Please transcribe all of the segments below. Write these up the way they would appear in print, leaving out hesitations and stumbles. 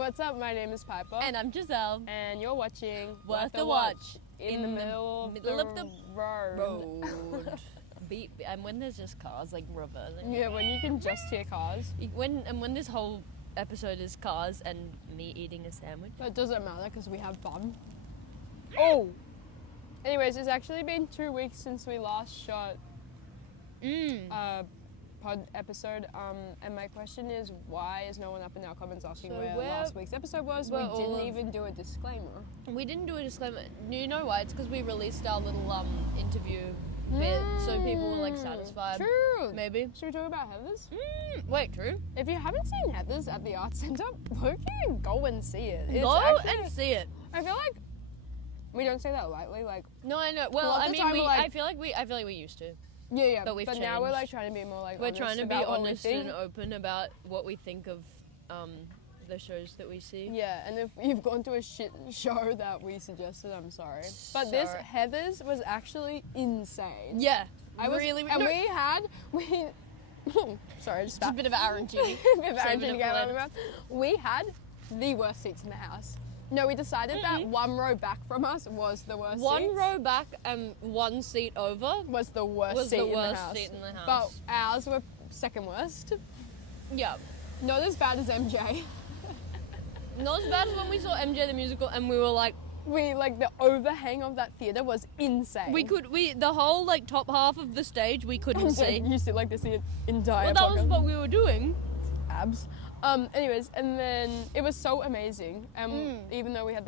what's up? My name is Piper. And I'm Giselle. And you're watching Worth the Watch in the middle of the road. Beep. And when there's just cars, like reversing. Yeah, when you can just hear cars. When this whole episode is cars and me eating a sandwich. But it doesn't matter because we have fun. Oh! Anyways, it's actually been 2 weeks since we last shot pod episode, and my question is, why is no one up in our comments asking where last week's episode was? We didn't even do a disclaimer. We didn't do a disclaimer. You know why? It's because we released our little interview bit, so people were like satisfied. True. Maybe. Should we talk about Heather's? Wait, true. If you haven't seen Heather's at the Arts Centre, go and see it. And see it. I feel like we don't say that lightly. Like, no, I know. Well, I mean, I feel like we used to. Yeah. But now we're like trying to be more like. We're trying to be honest and open about what we think of the shows that we see. Yeah, and if you've gone to a shit show that we suggested, I'm sorry. But this Heather's was actually insane. Yeah, we sorry, just a bit of arancini. We had the worst seats in the house. No, we decided that one row back from us was the worst seat. One row back and one seat over was the worst seat in the house. But ours were second worst. Yeah. Not as bad as MJ. Not as bad as when we saw MJ the musical and we were like... the overhang of that theatre was insane. The whole like top half of the stage we couldn't see. You sit like this the entire Well, that was what we were doing. Abs. Anyways, and then it was so amazing. Even though we had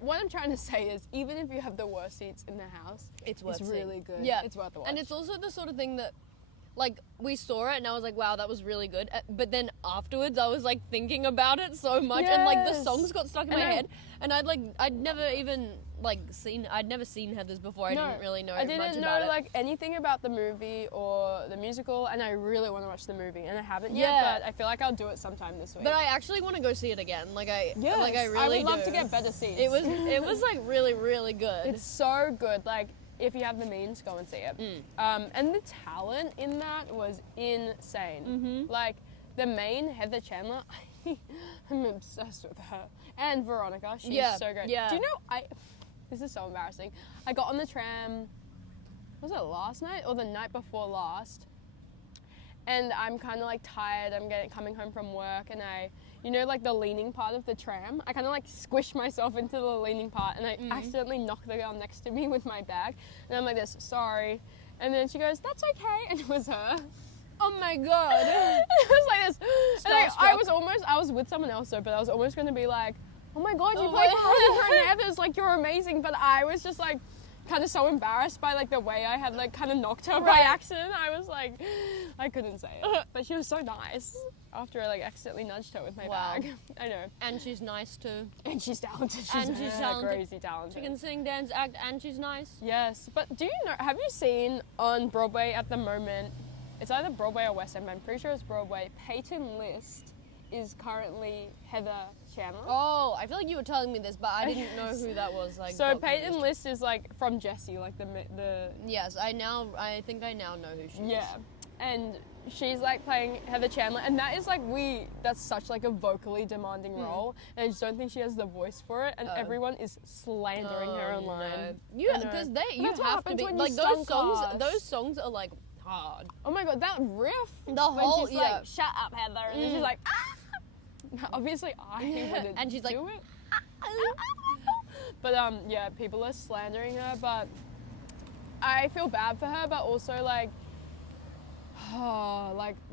what I'm trying to say is, even if you have the worst seats in the house, it's really good. Yeah. It's worth the watch. And it's also the sort of thing that, like, we saw it and I was like, wow, that was really good. But then afterwards I was like thinking about it so much and like the songs got stuck in my head. And I'd never seen Heather's before. I didn't really know much about it. I didn't know like anything about the movie or the musical, and I really want to watch the movie, and I haven't yet, but I feel like I'll do it sometime this week. But I actually want to go see it again. I would love to get better seats. It was like really, really good. It's so good. Like, if you have the means, go and see it. And the talent in that was insane. Like, the main Heather Chandler, I'm obsessed with her. And Veronica, she's so great. Yeah. Do you know, this is so embarrassing. I got on the tram, was it last night or the night before last? And I'm kind of like tired, coming home from work, and like the leaning part of the tram, I kind of like squished myself into the leaning part, and I accidentally knocked the girl next to me with my bag, and I'm like this, sorry. And then she goes, that's okay, and it was her. Oh my god. It was like this. And I was with someone else though, but I was almost going to be like, oh my god, you played Veronica and Heather's, like, you're amazing. But I was just like, kind of so embarrassed by like the way I had like kind of knocked her by accident. I was like, I couldn't say it. But she was so nice after I like accidentally nudged her with my bag. I know. And she's nice too. And she's talented. She's crazy talented. She can sing, dance, act, and she's nice. Yes. But do you know, have you seen on Broadway at the moment, it's either Broadway or West End, but I'm pretty sure it's Broadway, Peyton List is currently Heather Chandler. Oh, I feel like you were telling me this, but I didn't know who that was. Like, so Peyton List is like from Jessie, like the. Yes, I think I now know who she is. Yeah, and she's like playing Heather Chandler, and that is like that's such like a vocally demanding role, and I just don't think she has the voice for it, and everyone is slandering her online. No. Yeah, because you have to be like those songs are like hard. Oh my god, that riff! The whole she's like, shut up, Heather, and then she's like, ah! Obviously, I wouldn't and she's like, do it. But people are slandering her, but I feel bad for her, but also like,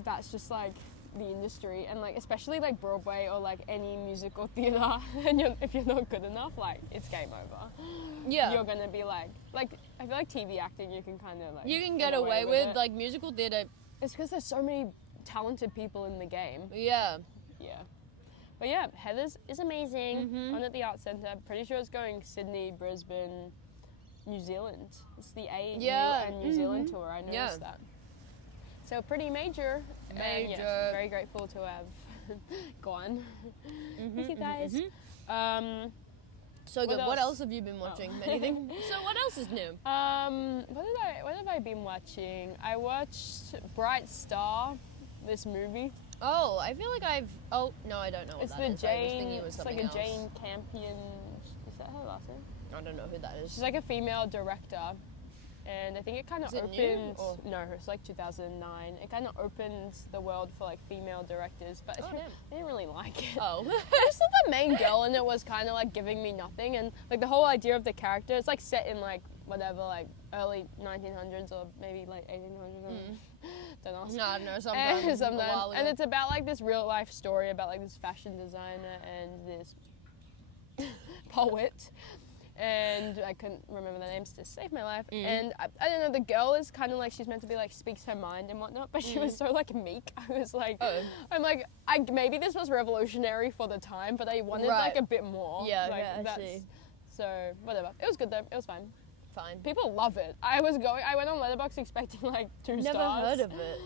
that's just like the industry, and like especially like Broadway or like any musical theater, and if you're not good enough, like it's game over. Yeah, you're gonna be like I feel like TV acting you can kind of like you can get away with like musical theater. It's because there's so many talented people in the game. Yeah. But yeah, Heather's is amazing. On at the Arts Centre. Pretty sure it's going Sydney, Brisbane, New Zealand. It's the AU and New Zealand tour. I noticed that. So pretty major. And yes, very grateful to have gone. Thank you guys. So good. What else have you been watching? Anything? So what else is new? What have I been watching? I watched Bright Star, this movie. Oh, I feel like I've. Oh no, I don't know what It's that the is. I was Jane. thinking it was It's like something a else. Jane Campion. Is that her last name? I don't know who that is. She's like a female director, and I think it kind of Is it new, opened. or- No, it's like 2009. It kind of opened the world for like female directors, but Oh, damn. I didn't really like it. Oh. I just thought the main girl in it was kind of like giving me nothing, and like the whole idea of the character, it's like set in like whatever, like early 1900s or maybe like 1800s. Don't ask. No, I don't know. Sometimes. a Sometimes. while And ago. it's about like this real life story about like this fashion designer and this poet. And I couldn't remember the names to save my life. And I don't know, the girl is kind of like, she's meant to be like, speaks her mind and whatnot, but she was so like meek. I was like, I'm like, maybe this was revolutionary for the time, but I wanted like a bit more. Yeah, like, yeah, I see. So, whatever. It was good though. It was fine. Fine. People love it. I went on Letterboxd expecting like 2 Never stars. heard of it.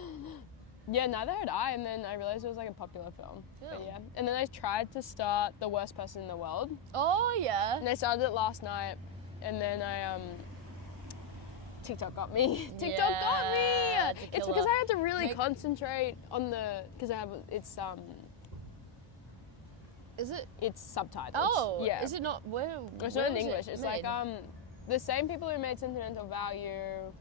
Yeah, neither had I, and then I realized it was like a popular film. But Oh. yeah. And then I tried to start The Worst Person in the World, Oh yeah. and I started it last night, and then I TikTok got me. TikTok got me. Yeah, it's a It's killer. because I had to really Make- concentrate on because Is it? it's subtitles. Oh. yeah. Is it not? Where? It's where not in was it English. It's like made? the same people who made Sentimental Value.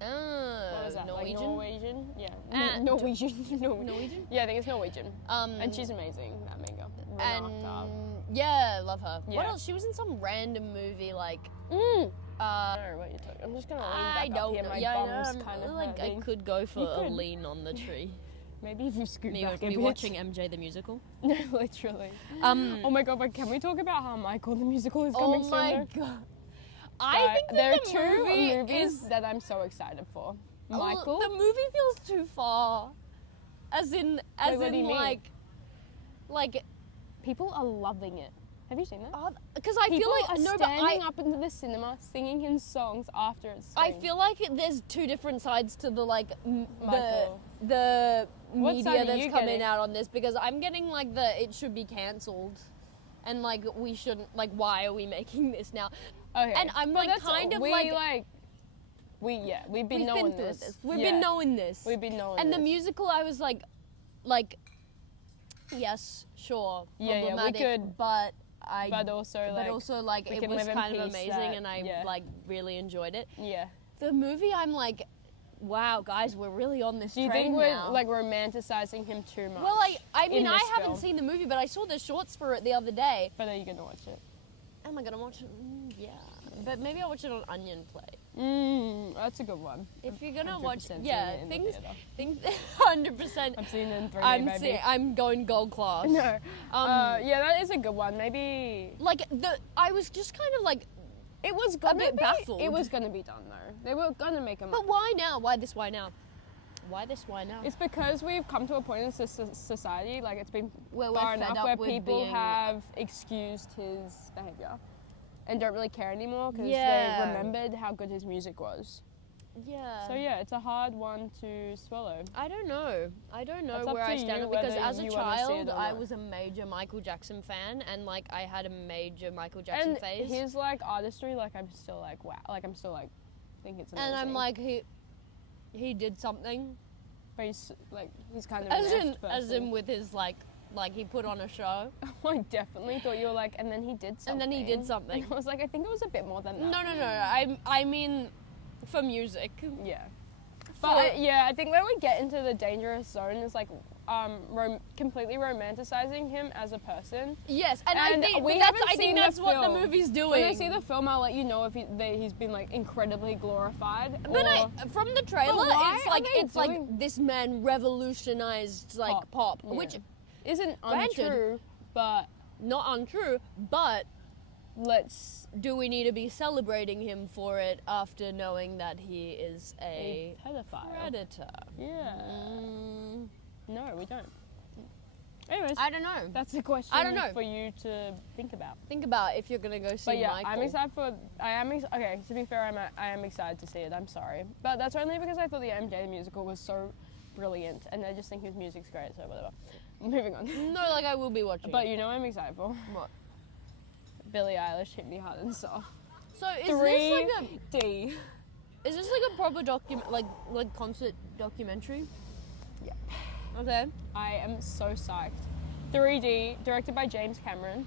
What was that? Norwegian. Like Norwegian? Yeah. And- Norwegian. Norwegian. Yeah, I think it's Norwegian. And she's amazing, that main girl. and Renata. yeah, love her. What Yeah. else? She was in some random movie like. I don't know what you're talking. I'm just gonna lean I back up don't here. know. My Yeah, bum's kind of like hurting. I could go for You a could. lean on the tree. Maybe if you scoot me back a me bit. watching MJ the musical. No, literally. Um. Oh my god! But can we talk about how Michael the musical is Oh coming soon? my though? god. I Right, think that there are the two movie movies is that I'm so excited for. Oh, Michael. the movie feels too far. As in, what do you mean? like, People are loving it. Have you seen that? because I People feel like are no, but standing up into the cinema singing his songs after it's. I feel like there's two different sides to the like Michael. the What media side are that's you coming getting? out on this, because I'm getting like it should be cancelled, and like we shouldn't, like why are we making this now? Okay. And I'm But like that's kind of we like we've been we've knowing been through this. this. We've Yeah. been knowing this. We've been knowing And this. the musical, I was like, yes, sure, Yeah, yeah, we problematic, could- but But also like it can was live in kind of peace amazing, that- and I yeah. like really enjoyed it. yeah. The movie, I'm like, wow, guys, we're really on this Do you train think we're now. like romanticizing him too much? well, I mean, in I this haven't film? seen the movie, but I saw the shorts for it the other day. But are you gonna watch it? Am I gonna watch it? Yeah, but maybe I'll watch it on Onion Play. That's a good one. If you're gonna 100% watch, seeing yeah, it in the things, theatre. 100%. I'm seeing it in 3D, baby. I'm going gold class. No. Yeah, that is a good one. Maybe Like I was just kind of like, it was gonna bit be, baffled. It was gonna be done though. They were gonna make a. but why now? Why this? Why now? Why this? Why now? It's because we've come to a point in society, like it's been Where we're far fed enough, up where with people being- have excused his behaviour and don't really care anymore because Yeah. they remembered how good his music was. Yeah. So yeah, it's a hard one to swallow. I don't know. I don't know It's up where to I stand you because whether as a you wanna see child, it or I not. was a major Michael Jackson fan, and like I had a major Michael Jackson And phase. his like artistry, like I'm still like wow, like I'm still like think it's amazing. And I'm like he did something, but he's like he's kind of as an in effed person. with his like he put on a show. I definitely thought you were like, and then he did something. And then he did something. And I was like, I think it was a bit more than that. No. I mean, for music. Yeah. But I think when we get into the dangerous zone is like completely romanticizing him as a person. Yes, and I And think we that's, haven't I think seen the that's what the film. movie's doing. When I see the film, I'll let you know if he's been like incredibly glorified. But from the trailer, why it's are like they it's like doing- this man revolutionized like pop, Yeah. which isn't Granted. untrue, but not untrue, but let's do we need to be celebrating him for it after knowing that he is a pedophile. predator? Yeah. Mm, No, we don't. Anyways, I don't know. that's a question I don't know. for you to think about. Think about if you're gonna go see But yeah, Michael. I'm excited for. Okay, to be fair, I am excited to see it. I'm sorry, but that's only because I thought the MJ musical was so brilliant, and I just think his music's great. So whatever. Moving on. No, like I will be watching. But you know, what I'm excited for what? Billie Eilish, Hit Me Hard and Soft. So is this like 3D. a proper like concert documentary? Yeah. Okay. I am so psyched. 3D, directed by James Cameron.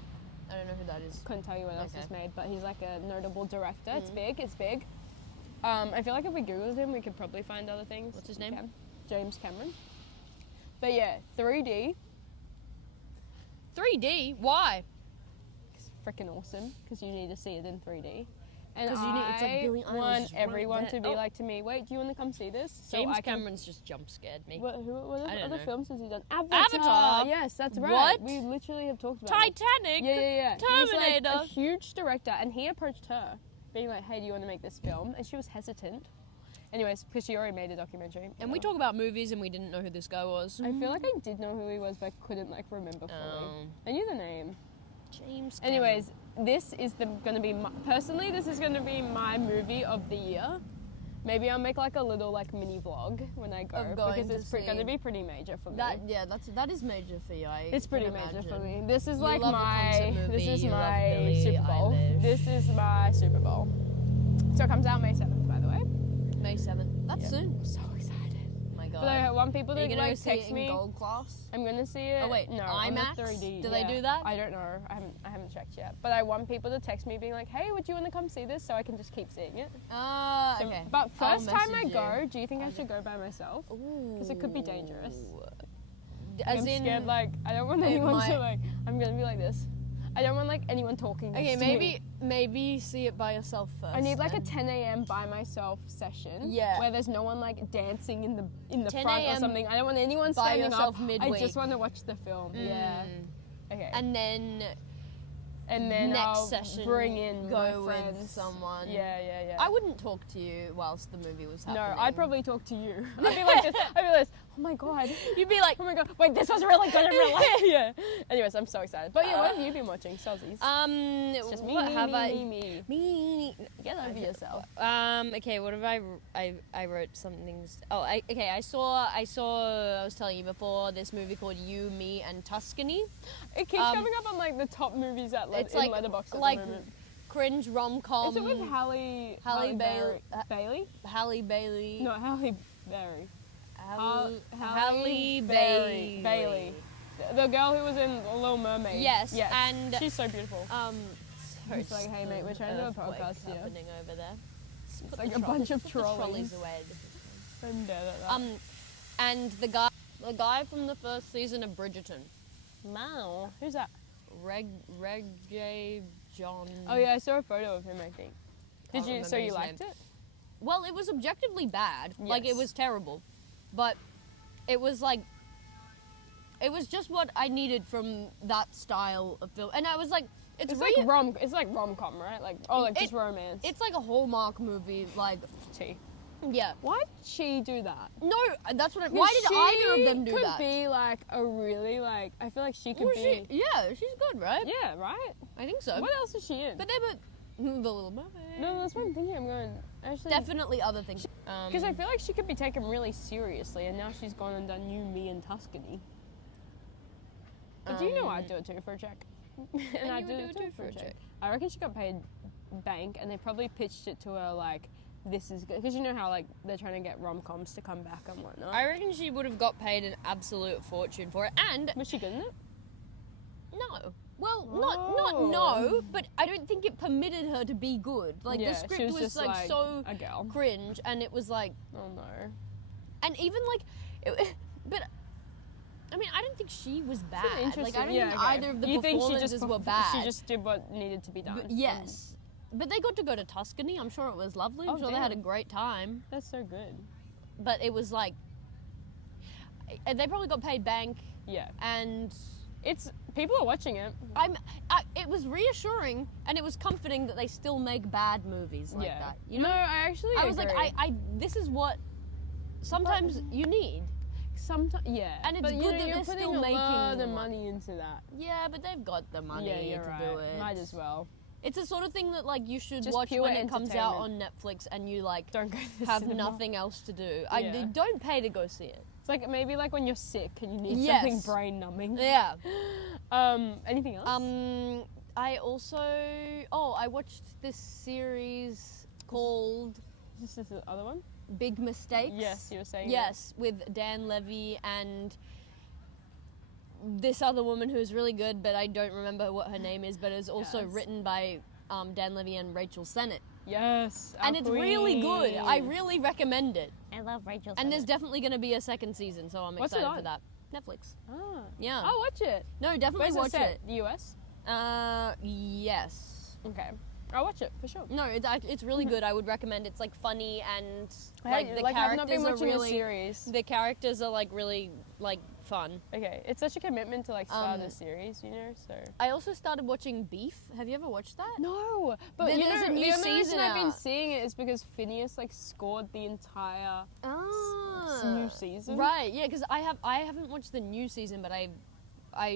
I don't know who that is. Couldn't tell you what else is made, but he's like a notable director. It's Mm. big. I feel like if we Googled him, we could probably find other things. What's his name? James Cameron. But yeah, 3D. 3D? Why? It's freaking awesome because you need to see it in 3D. And 'Cause you need- it's like Billie I Eilish want is right everyone there. to be Oh. like to me, wait, do you want to come see this? So James I can- Cameron's just jump scared me. What I don't other know. films has he done? Avatar. Avatar? Yes, that's right. What? We literally have talked about it. Titanic? Yeah. Terminator? He's like a huge director, and he approached her, being like, hey, do you want to make this film? And she was hesitant. Anyways, because she already made a documentary. And we talk about movies and we didn't know who this guy was. I feel like I did know who he was, but I couldn't like remember fully. I knew the name. James Cameron. Anyways, this is going to be personally, this is going to be my movie of the year. Maybe I'll make like a little like mini vlog when I go Of going because to it's see. going to be pretty major for me. that is major for you. It's pretty major for me. This is You like love a concert movie, this is you love my Billie Super Bowl. Eilish. This is my Super Bowl. So it comes out May 7th, by the way. May 7th. That's Yeah. soon. I'm so excited. Oh my god. But I want people Are you to gonna like go see text it in me. gold class? I'm gonna see it. Oh, wait, no, IMAX? on the 3D. Do they yeah. do that? I don't know. I haven't checked yet. But I want people to text me being like, "Hey, would you want to come see this?" So I can just keep seeing it. So- Okay. But I'll first time I message go, you. do you think I should go by myself? Because it could be dangerous. As I'm in, scared. Like I don't want it anyone might- to like. I'm gonna be like this. I don't want like anyone talking. Next okay, to maybe me. see it by yourself first. I need like a then. 10 a.m. by myself session. Yeah. Where there's no one like dancing in the 10 front or a.m. something. I don't want anyone by standing yourself up. I midweek. just want to watch the film. Yeah. Okay. And then And then next I'll session bring in go my with friends. someone. Yeah. I wouldn't talk to you whilst the movie was No, happening. I'd probably talk to you. I'd be like this. I'd be like this. Oh my god. You'd be like, Oh my god. Wait, this was really good in real life. Yeah. Anyways, I'm so excited. But yeah, what have you been watching, Sozzies? it's just what have me. Me. Get over yourself. Okay, what have I wrote some things. Oh, I was telling you before this movie called You, Me, and Tuscany. It keeps coming up on like the top movies at It's in like Letterboxd at like the moment. cringe rom-com. Is it with Halle Bailey- Bailey? Halle Bailey? No, Halle Berry. Halle Bailey. Bailey. The girl who was in Little Mermaid. Yes, and she's so beautiful. It's like, hey mate, we're trying to do a earthquake podcast here. happening over there. It's like a bunch of Put the trolleys trolleys. away. I'm dead at that. And the guy from the first season of Bridgerton, Wow. Who's that? Reg J. John. Oh yeah, I saw a photo of him, I think. Did Can't you? So remember you his liked name. it? Well, it was objectively bad. Like, it Yes. was terrible. But it was like, it was just what I needed from that style of film. And I was like, it's It's really, like it's like rom-com, right? Like just romance. it's like a Hallmark movie. Like, T. yeah. Why did she do that? No, that's what. Why did either of them do could that? be like a really like. I feel like she could Well, be. yeah, she's good, right? Yeah, right. I think so. What else is she in? But they were The Little Mermaid. No, that's what I'm thinking. I'm going actually. Definitely other things. Because I feel like she could be taken really seriously, and now she's gone and done You, Me, and Tuscany. But do you know I'd do it too for a check? and I'd you do would it do too it for a check. I reckon she got paid bank, and they probably pitched it to her like, "This is good," because you know how like they're trying to get rom-coms to come back and whatnot. I reckon she would have got paid an absolute fortune for it. And Was she good in it? no. Well, not no, but I don't think it permitted her to be good. Like, Yeah, the she script was was just, like like, so a girl. cringe, and it was like, Oh no. and even like, but I mean, I don't think she was bad. Like, I Interesting. don't Yeah, think okay. either of the You think performances were She bad. just did what needed to be done. But yes, but they got to go to Tuscany. I'm sure it was lovely. I'm Oh, sure they had a damn. great time. That's so good. But it was like, they probably got paid bank, Yeah. and It's people are watching it. it was reassuring and it was comforting that they still make bad movies like yeah. that. You know, No, I actually. I was like, agree. this is what sometimes you need. Sometimes, yeah. And it's but, you good know, that you're they're putting still a making lot of them. money into that. Yeah, but they've got the money Yeah, you're to right. do it. Might as well. It's the sort of thing that like you should Just watch pure when it comes out on entertainment. Netflix and you like Don't go to the have cinema. nothing else to do. Yeah. Don't pay to go see it. It's like maybe like when you're sick and you need Yes. something brain numbing. Yeah. Anything else? I also I watched this series called Is this the other one? Big Mistakes. Yes, you were saying. Yes, with Dan Levy and this other woman who's really good, but I don't remember what her name is, but it's also Yes. written by Dan Levy and Rachel Sennett. Yes. And it's really good. I queen. really recommend it. I love Rachel. And there's definitely going to be a second season, so I'm What's it excited on? for that. Netflix. Ah. Yeah. I'll watch it. No, definitely Where's watch it set? it. The US? Yes. Okay. I'll watch it for sure. No, it's really good. I would recommend. It's like funny and I've not been characters are watching really the series. the characters are like really like fun. Okay, it's such a commitment to like start a series, you know. So I also started watching Beef. Have you ever watched that? no, but Then you there's know, a new the only season reason I've been out. seeing it is because Phineas like scored the entire new season. Right, yeah, because I haven't watched the new season, but I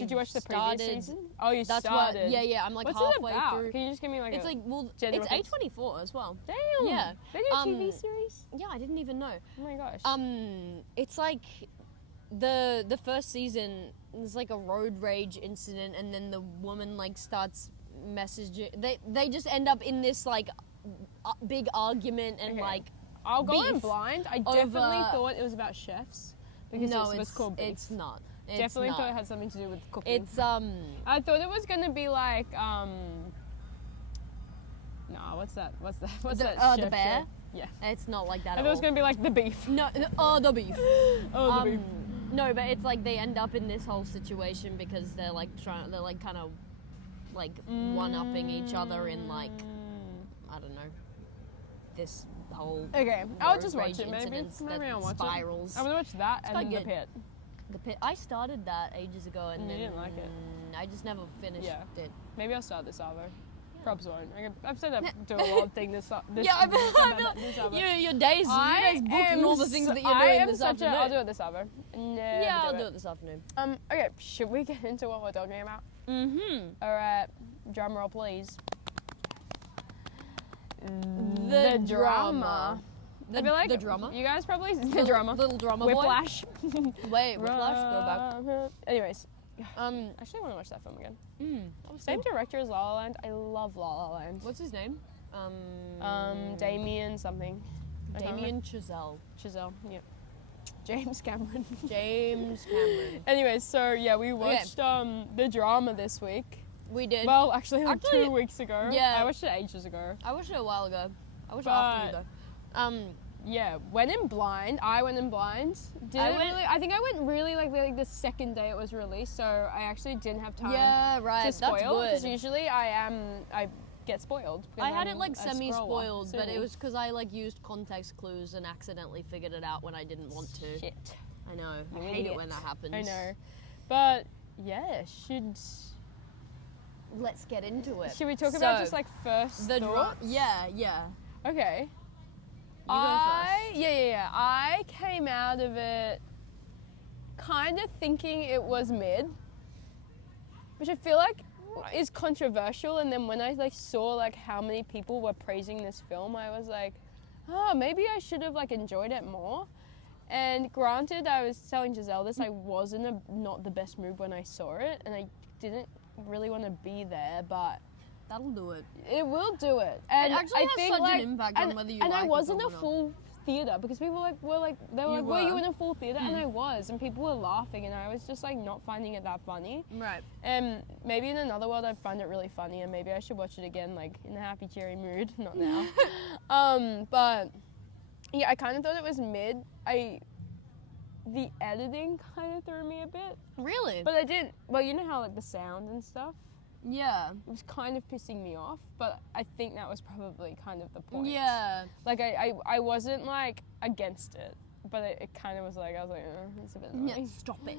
Did you watch the started, previous season? Oh, you That's started. what. Yeah, I'm like What's halfway it about? through. Can you just give me like It's a like general it's A24 as well. damn? Yeah. They do a TV series. Yeah, I didn't even know. Oh my gosh. It's like the first season. There's like a road rage incident, and then the woman like starts messaging. They just end up in this like big argument and Okay. like. I'll go in beef blind. I over- definitely thought it was about chefs because No, it was called beef. it's not. It's Definitely not. thought it had something to do with cooking. It's I thought it was gonna be like no, what's that? What's that? What's that? the chef bear. show? Yeah. It's not like that I at thought it was all. gonna be like the beef. No, the beef. Oh, the beef. No, but it's like they end up in this whole situation because they're like kind of like one-upping each other in like I don't know this whole Okay, I'll road just watch rage it maybe. incidents Maybe that I'll watch spirals. it. I'm gonna watch that and quite then the good. pit. The Pit. I started that ages ago and You then didn't like it? I just never finished Yeah. it. Maybe I'll start this Avo. Probs won't. I've said I do a lot of things this Yeah, I this feel Avo. your days. You guys booked all the things that you're doing this afternoon. I'll do it this Avo. Yeah, I'll do it this afternoon. Okay, should we get into what we're talking about? Mm-hmm. Alright, drum roll please. The drama. I feel like the drama. you guys probably the drama. Little drama Whiplash. boy. Wait, Whiplash. Go back. Anyways, Um. actually I want to watch that film again. That was Same good. director as La La Land. I love La La Land. What's his name? Damien something. I can't Damien Chazelle. remember. Chazelle. Yep. James Cameron. James Cameron. Anyways, so yeah, we watched the drama this week. We did. Well, actually, like Actually, 2 weeks ago. yeah. I watched it ages ago. I watched it a while ago. I watched it But- after you though. Yeah, went in blind. I went in blind. I think I went really like the second day it was released, so I actually didn't have time Yeah, right. to spoil. That's Because good. usually I get spoiled. because I had I'm it like a scroller. semi-spoiled, but So- it was because I like used context clues and accidentally figured it out when I didn't want to. Shit. I know. I You hate idiot. it when that happens. I know, but yeah, Let's get into it. should we talk about So, just like first the thoughts? Yeah. Okay. You go first. Yeah. I came out of it kind of thinking it was mid, which I feel like is controversial. And then when I like saw like how many people were praising this film, I was like, oh, maybe I should have like enjoyed it more. And granted, I was telling Giselle this, I was in not the best mood when I saw it, and I didn't really want to be there, but That'll do it. it will do it. And actually I has think such an like, impact and, on whether you and like I the was in film a or not. full theater because people were like, You were you were. in a full theater? And I was, and people were laughing, and I was just like not finding it that funny. Right. And maybe in another world I'd find it really funny, and maybe I should watch it again, like in a happy, cheery mood. Not now. But yeah, I kind of thought it was mid. The editing kind of threw me a bit, Really? but I didn't. Well, you know how like the sound and stuff. yeah. It was kind of pissing me off, but I think that was probably kind of the point. Yeah. Like I wasn't like against it, but it kind of was like I was like, it's a bit annoying. Stop it.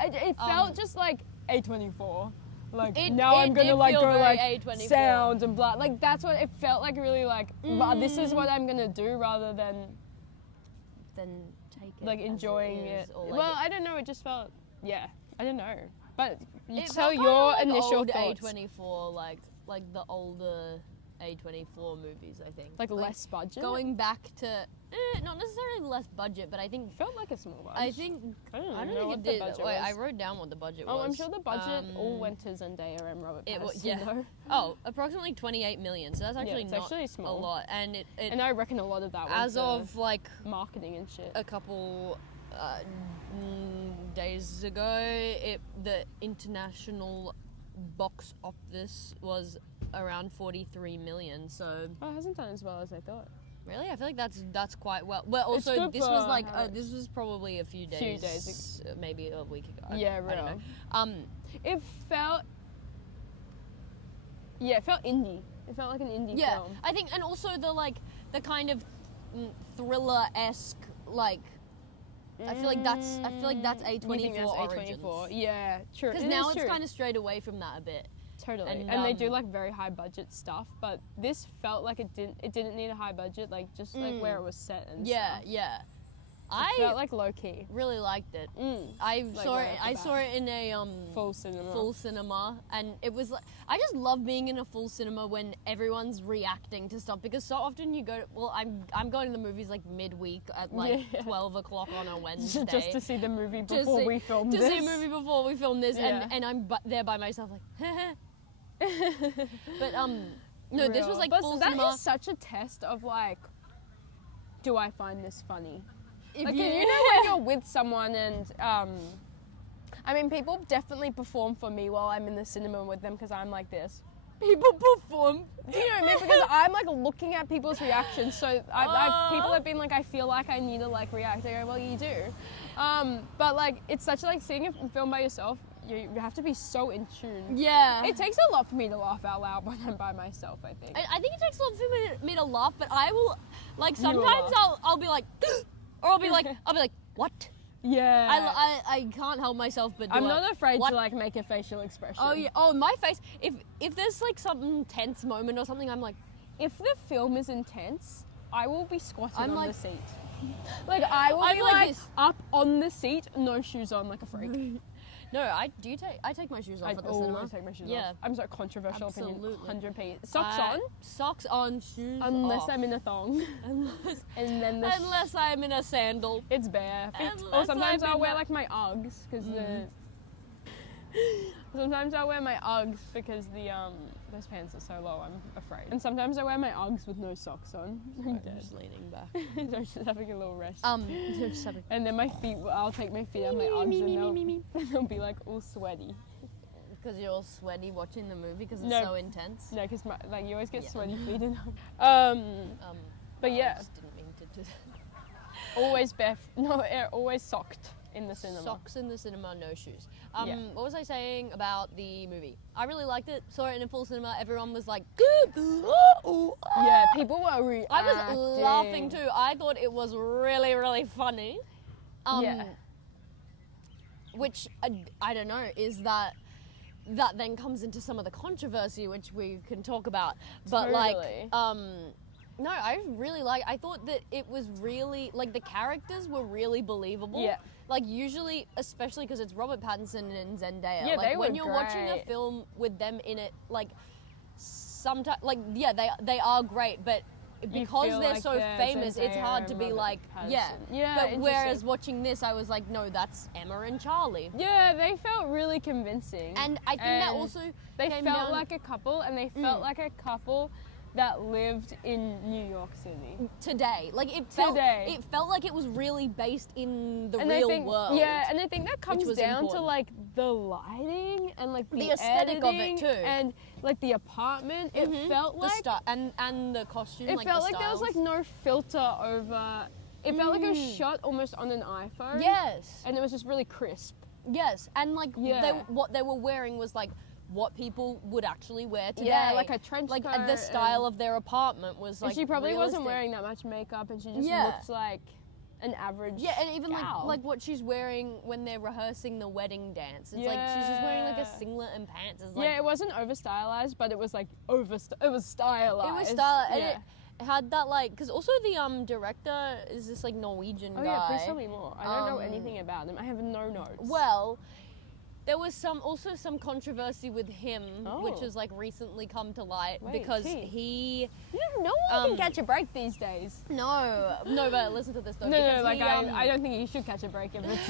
It felt just like A24. Like It- now it I'm gonna did like feel go very like A24. sounds and blah. Like that's what it felt like. Really like, this is what I'm gonna do rather than Then take it. like as enjoying is, it. or, like, Well, I don't know. It just felt I don't know. But you it tell felt your kinda like initial old thoughts. A24, like the older A24 movies, I think. Like less budget? Going back to, not necessarily less budget, but I think... Felt like a small budget. I think... I don't know know think what it the did. budget Wait, was. I wrote down what the budget was. Oh, I'm sure the budget all went to Zendaya and Robert Pattinson. Yeah. Though. Oh, approximately 28 million. So that's actually it's not actually small. a lot. And And I reckon a lot of that as went of to like marketing and shit. a couple days ago, the international box office was around 43 million. So Oh, it hasn't done as well as I thought. really, I feel like that's quite well. Well, also good this for was like how this was probably a few days, maybe a week ago. Yeah, I don't know. It felt. Yeah, it felt indie. It felt like an indie Yeah, film. I think, and also the kind of thriller-esque, like, I feel like that's You think A24 that's origins. A24? Yeah, true. Because now it's kind of strayed away from that a bit. totally, and, and they do like very high budget stuff, but this felt like it didn't need a high budget, like just like where it was set and Yeah, stuff. yeah. It felt like low key. really liked it. Like I saw it in a Full cinema. full cinema, and it was like, I just love being in a full cinema when everyone's reacting to stuff, because so often you go, well, I'm going to the movies like midweek at like 12 o'clock on a Wednesday just to see the movie before we film to this. see a movie before we film this, Yeah. and I'm there by myself like but no, this was like but full that cinema. is such a test of like, do I find this funny? If Like, you, you know when you're with someone and, I mean, people definitely perform for me while I'm in the cinema with them because I'm like this. people perform. Do you know what I mean? Because I'm like looking at people's reactions. So people have been like, I feel like I need to like react. I go, well, you do. But like, it's such like seeing a film by yourself. You have to be so in tune. Yeah. It takes a lot for me to laugh out loud when I'm by myself, I think. I think it takes a lot for me to laugh, but I will, like, sometimes laugh. I'll be like, or I'll be like, what? Yeah. I can't help myself but do I'm it. not afraid What? to like make a facial expression. Oh yeah. Oh, my face. If there's like some tense moment or something, I'm like, If the film is intense, I will be squatting I'm on like- the seat. Like I will I'm be like like this. up on the seat, no shoes on, like a freak. no, I take my shoes off I at the cinema. always take my shoes Yeah. off. I'm so controversial Absolutely. opinion. 100p. Socks on, Socks on, shoes unless off. I'm in a thong, Unless, and then the unless I'm in a sandal. it's bare feet. Or Unless sometimes I'm I'll in wear a- like my Uggs because the. Sometimes I'll wear my Uggs because those pants are so low. I'm afraid. And sometimes I wear my Uggs with no socks on. I'm I'm dead. just leaning back. So I'm just having a little rest. Just having- And then my feet, I'll take my feet out of my Uggs and they'll be like all sweaty. Because you're all sweaty watching the movie because it's No. so intense. No, because like you always get Yeah. sweaty feet in Uggs. But I yeah, just didn't mean to do that. always always socked in the cinema. Socks in the cinema, no shoes. Yeah. What was I saying about the movie? I really liked it. Saw it in a full cinema. Everyone was like, Yeah, people were reacting. I was laughing too. I thought it was really, really funny. Yeah. Which I don't know, is that then comes into some of the controversy which we can talk about. But Totally. no, I really I thought that it was really, like, the characters were really believable. Yeah. Like, usually, especially because it's Robert Pattinson and Zendaya. Yeah, like, they when were you're watching a great. film with them in it, like, sometimes, like, yeah, they are great, but because feel they're like so they're famous, it's Zendaya hard to and be Robert like, yeah. Pattinson. Yeah, But whereas interesting. watching this, I was like, no, that's Emma and Charlie. Yeah, they felt really convincing. And I think that And also they came felt down- like a couple, and they felt like a couple that lived in New York City. today. Like, it Today. felt like it was really based in the And real I think, world. yeah, and I think that comes was down important. to like the lighting and like the aesthetic of it, editing too. and like the apartment. It felt the like style and the costume. it like felt the like there was styles. like no filter over. It felt like it was shot almost on an iPhone. Yes. And it was just really crisp. Yes, and like Yeah. what they were wearing was like what people would actually wear today. Yeah, like a trench like coat the style and- of their apartment was like. And she probably wasn't realistic. wearing that much makeup, and she just Yeah. looked like an average. Yeah, and even gal. like what she's wearing when they're rehearsing the wedding dance. It's like she's just wearing like a Yeah. singlet and pants. It's like, Yeah, it wasn't over stylized, but it was like it was stylized. it was style, and Yeah. it had that like, because also the director is this like Norwegian Oh guy. yeah, please tell me more. I don't know Um, anything about them. I have no notes. Well, There was also some controversy with him, which has like recently come to light because he. No one can catch a break these days. No, but listen to this though. No, like I don't think you should catch a break if it's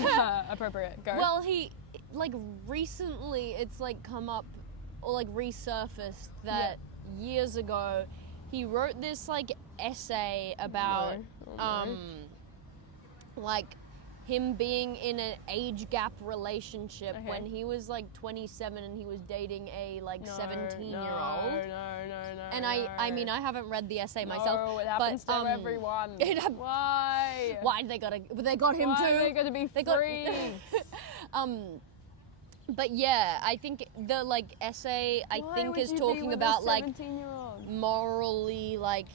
appropriate. Go. Well, he like recently it's like come up or like resurfaced that years ago he wrote this like essay about like him being in an age gap relationship when he was like 27 and he was dating a like 17-year-old. No. And I mean I haven't read the essay myself. No, it happens to everyone. Why? Why they got him too? Why they gotta be free? But yeah, I think the like essay is talking about like morally like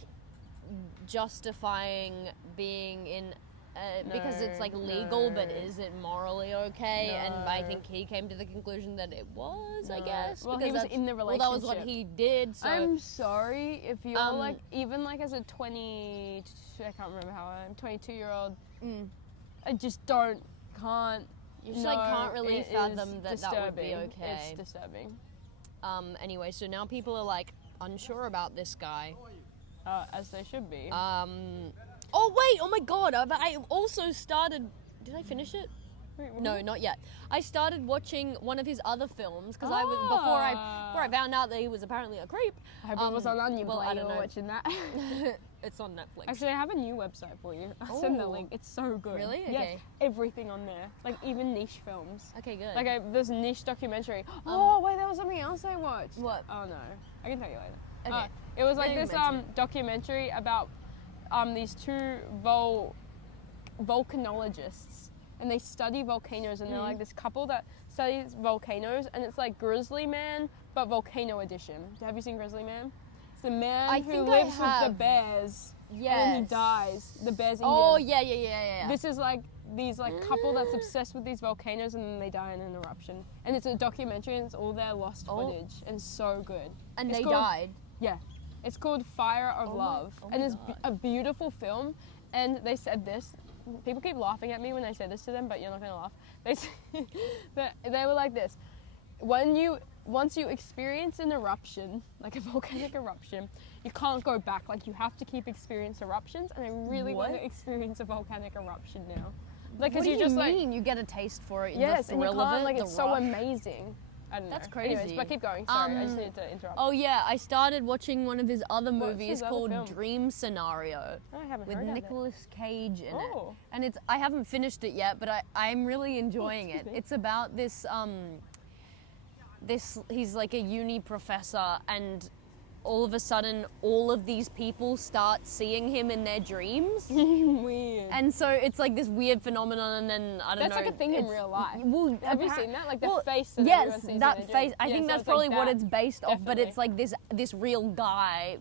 justifying being in because it's like legal, but is it morally okay? And I think he came to the conclusion that it was, I guess. Well, he was in the relationship. Well, that was what he did. So I'm sorry if you're like, even like as a 20, I can't remember how I'm 22-year-old. I just can't. You just like can't really fathom that would be okay. It's disturbing. Anyway, so now people are like unsure about this guy. As they should be. Oh wait! Oh my god! I also started. Did I finish it? No, not yet. I started watching one of his other films because I was before I found out that he was apparently a creep. I hope it was on Onion Play. I don't know. Watching that. It's on Netflix. Actually, I have a new website for you. I'll send the link. It's so good. Really? Yes, Okay. everything on there. Like even niche films. Okay, good. Like there's a niche documentary. Wait, there was something else I watched. What? Oh no, I can tell you later. Okay. It was like this documentary about these two volcanologists, and they study volcanoes, and they're like this couple that studies volcanoes, and it's like Grizzly Man but volcano edition. Have you seen Grizzly Man? It's the man who lives with the bears. Yes. And then he dies. The bears eat him. Oh yeah. This is like these like couple that's obsessed with these volcanoes, and then they die in an eruption. And it's a documentary, and it's all their lost footage, and so good. And it's they called, died. Yeah. It's called Fire of Love. And it's a beautiful film. And they said this. People keep laughing at me when I say this to them, but you're not going to laugh. They were like this. Once you experience an eruption, like a volcanic eruption, you can't go back. Like you have to keep experiencing eruptions. And I really want to experience a experience eruption now. Like, what do you you just mean? Like, you get a taste for it. Yes, the and you thrill of can't. it, Like it's so amazing. I don't know. That's crazy. Anyways, but keep going. Sorry, I just needed to interrupt. Oh yeah, I started watching one of his other What's movies his other called film? Dream Scenario I haven't with heard of it. Nicolas Cage in Oh. it. And I haven't finished it yet, but I'm really enjoying it. It's about this he's like a uni professor, and all of a sudden all of these people start seeing him in their dreams. Weird. And so it's like this weird phenomenon, and then I don't know. That's like a thing in real life. Well, Have you seen that? Like the face that yes, everyone sees that in their face. dreams? I think so that's it's probably like what that. it's based off, but it's Definitely. like this real guy.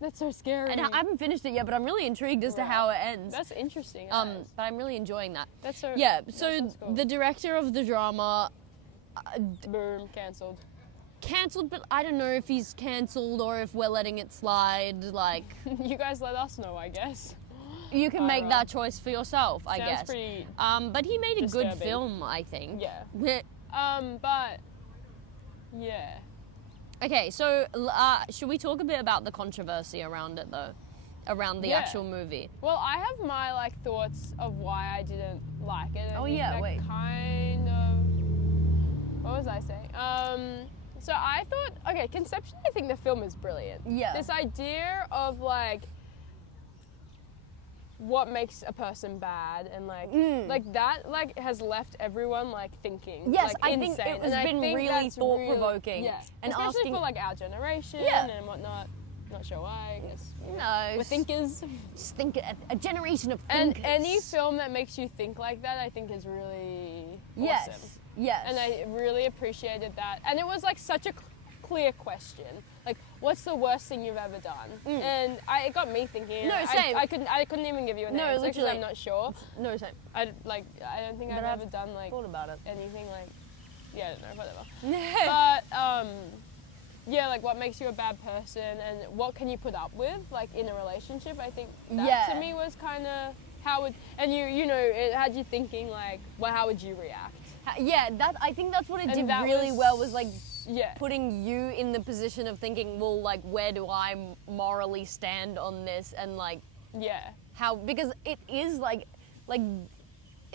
That's so scary. And I haven't finished it yet, but I'm really intrigued as to how it ends. That's interesting. But I'm really enjoying that. That's so. Yeah. that So sounds cool. the director of the drama. Boom, cancelled. Cancelled, but I don't know if he's cancelled or if we're letting it slide. Like, You guys let us know, I guess. you can make that choice for yourself, I Sounds guess. pretty But he made a good disturbing. film, I think. Yeah. Yeah. But yeah. Okay, so should we talk a bit about the controversy around it, though? Around the actual movie. Well, I have my like thoughts of why I didn't like it. Oh, think yeah, that wait. Kind of. What was I saying? So I thought, okay, conceptually, I think the film is brilliant. Yeah. This idea of like what makes a person bad and like that like has left everyone like thinking. Yes, like, I think insane. it has And I been think really that's thought-provoking. Yeah. And especially asking for like our generation and whatnot. Not sure why. I guess No, we're thinkers. Just think a generation of And thinkers. any film that makes you think like that, I think is really Yes. awesome. Yes. And I really appreciated that. And it was like such a clear question. Like, what's the worst thing you've ever done? And it got me thinking. No, I- same. I couldn't even give you an No, answer because literally. I'm not sure. No, same. I don't think But I've I've ever done like thought about it. anything like. Yeah, I don't know, whatever. But yeah, like what makes you a bad person and what can you put up with like in a relationship? I think that to me was kind of how would, and you know it had you thinking like, well, how would you react? Yeah, I think that's what it And did that really was- well, was like Yeah. putting you in the position of thinking, well, like, where do I morally stand on this, and like Yeah. how, because it is like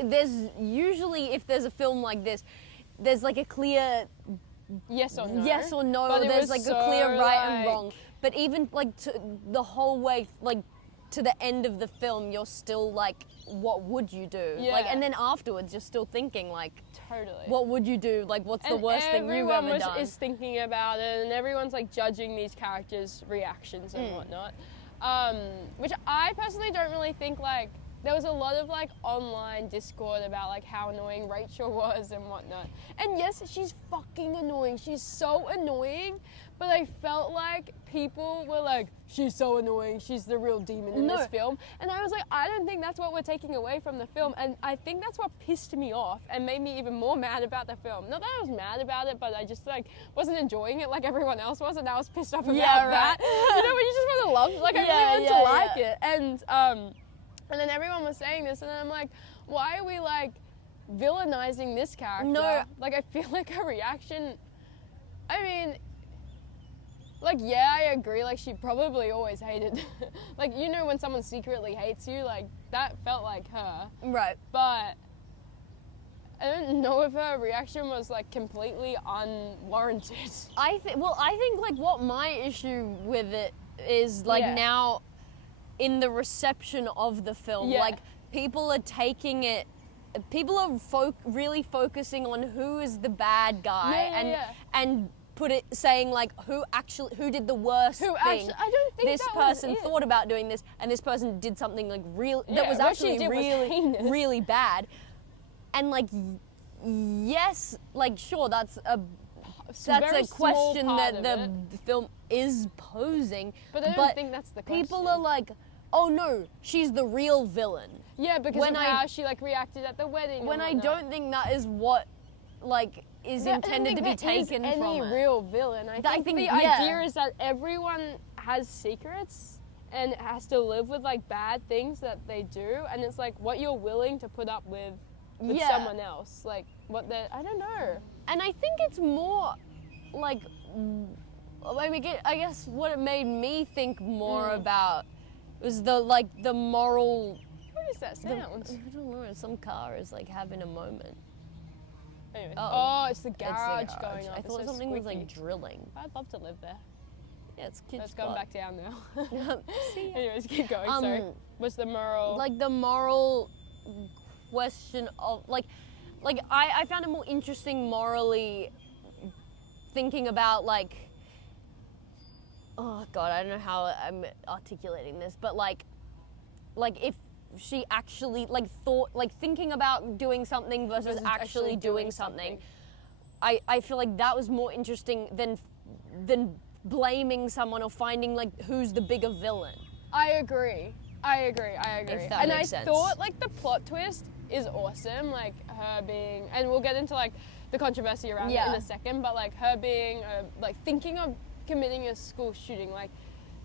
there's usually, if there's a film like this, there's like a clear Yes or no. yes or no, But it there's was like so, a clear right and like- wrong. But even like to the whole way, like to the end of the film, you're still like, what would you do? Like, Yeah. and then afterwards, you're still thinking like, Totally. what would you do? Like, what's the worst thing you've ever Everyone done? is thinking about it, and everyone's like judging these characters' reactions and whatnot. Which I personally don't really think, like, there was a lot of like online discord about like how annoying Rachel was and whatnot. And yes, she's fucking annoying. She's so annoying. But I felt like people were like, she's so annoying. She's the real demon in this film. And I was like, I don't think that's what we're taking away from the film. And I think that's what pissed me off and made me even more mad about the film. Not that I was mad about it, but I just like wasn't enjoying it like everyone else was, and I was pissed off about that. You know, when you just want to love, like I really want to like it. And then everyone was saying this, and I'm like, why are we like villainizing this character? No. Like I feel like her reaction, I mean, like, yeah, I agree. Like, she probably always hated, like, you know, when someone secretly hates you, like, that felt like her. Right. But I don't know if her reaction was, like, completely unwarranted. I think like what my issue with it is, like, Yeah. now in the reception of the film, Yeah. like people are taking it. People are really focusing on who is the bad guy, and put it saying like who did the worst thing. I don't think this that was person it. thought about doing this, and this person did something like that was what she actually did was really heinous. really bad. And like, yes, like sure, that's a very small question part that of the it. film is posing. But I don't think that's the question. People are like, oh no, she's the real villain. Yeah, because when of I- how she, like, reacted at the wedding. When and I whatnot. don't think that is what, like, is Yeah, I don't intended to be think there is taken any from it. real villain. I think the yeah. idea is that everyone has secrets and has to live with like bad things that they do, and it's like what you're willing to put up with Yeah. someone else, like what they I don't know. And I think it's more like, I guess what it made me think more about was the moral. What is that sound? I don't know. Some car is like having a moment. Anyway. Oh. It's the It's the garage garage. going up. I It's thought so something was like squeaky. drilling. I'd love to live there. Yeah, it's cute. Let's go back down now. See ya. Anyways, keep going. Sorry. What's the moral? Like the moral question of like I found it more interesting morally, thinking about like, oh god, I don't know how I'm articulating this, but like if she actually like thought, like thinking about doing something versus actually doing something. I feel like that was more interesting than blaming someone or finding like who's the bigger villain. I agree. If that and makes I sense. thought like the plot twist is awesome, like her being, and we'll get into like the controversy around it in a second, but like her being like thinking of committing a school shooting, like